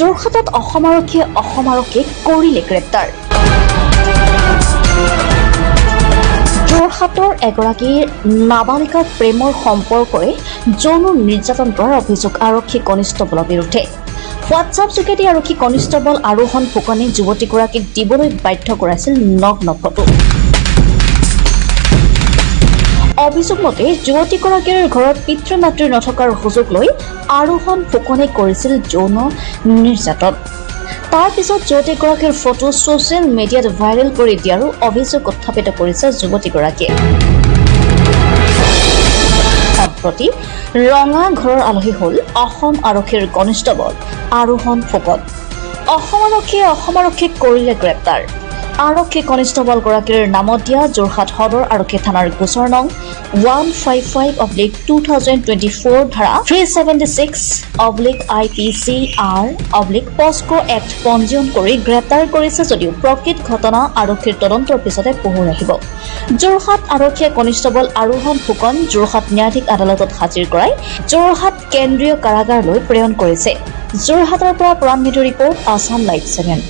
যোৰহাটত অসম আৰক্ষীক কৰিলে গ্ৰেপ্তাৰ। যোৰহাটৰ এগৰাকী নাবালিকাৰ প্ৰেমৰ সম্পৰ্কৰে যৌন নিৰ্যাতন কৰাৰ অভিযোগ আৰক্ষী কনিষ্টবলৰ বিৰুদ্ধে। হোৱাটছআপ যোগেদি আৰক্ষী কনিষ্টবল আৰোহণ ফুকনে যুৱতীগৰাকীক দিবলৈ বাধ্য কৰাইছিল নগ্ন ফটো। অভিযোগ মতে যুৱতীগৰাকীৰ ঘৰত পিতৃ মাতৃ নথকাৰ সুযোগ লৈ আৰোহণ ফুকনে কৰিছিল যৌন নিৰ্যাতন। তাৰ পিছত যুৱতীগৰাকীৰ ফটো ছ'চিয়েল মিডিয়াত ভাইৰেল কৰি দিয়াৰো অভিযোগ উত্থাপিত কৰিছে যুৱতীগৰাকীয়ে। সম্প্ৰতি ৰঙা ঘৰৰ আলহী হ'ল অসম আৰক্ষীৰ কনিষ্টবল আৰোহণ ফুকন। অসম আৰক্ষীক কৰিলে গ্ৰেপ্তাৰ। আৰক্ষী কনিষ্টবলগৰাকীৰ নামত দিয়া যোৰহাট সদৰ আৰক্ষী থানাৰ গোচৰ নং 155/2024 ধাৰা 376/IPCR/পস্কো এক্ট পঞ্জীয়ন কৰি গ্ৰেপ্তাৰ কৰিছে যদিও প্ৰকৃত ঘটনা আৰক্ষীৰ তদন্তৰ পিছতে পোহৰ আহিব। যোৰহাট আৰক্ষীয়ে কনিষ্টবল আৰোহণ ফুকন যোৰহাট ন্যায়াধীশ আদালতত হাজিৰ কৰাই যোৰহাট কেন্দ্ৰীয় কাৰাগাৰলৈ প্ৰেৰণ কৰিছে। যোৰহাটৰ পৰা প্ৰাণ মিটু ৰিপৰ্ট, আছাম লাইভ 7।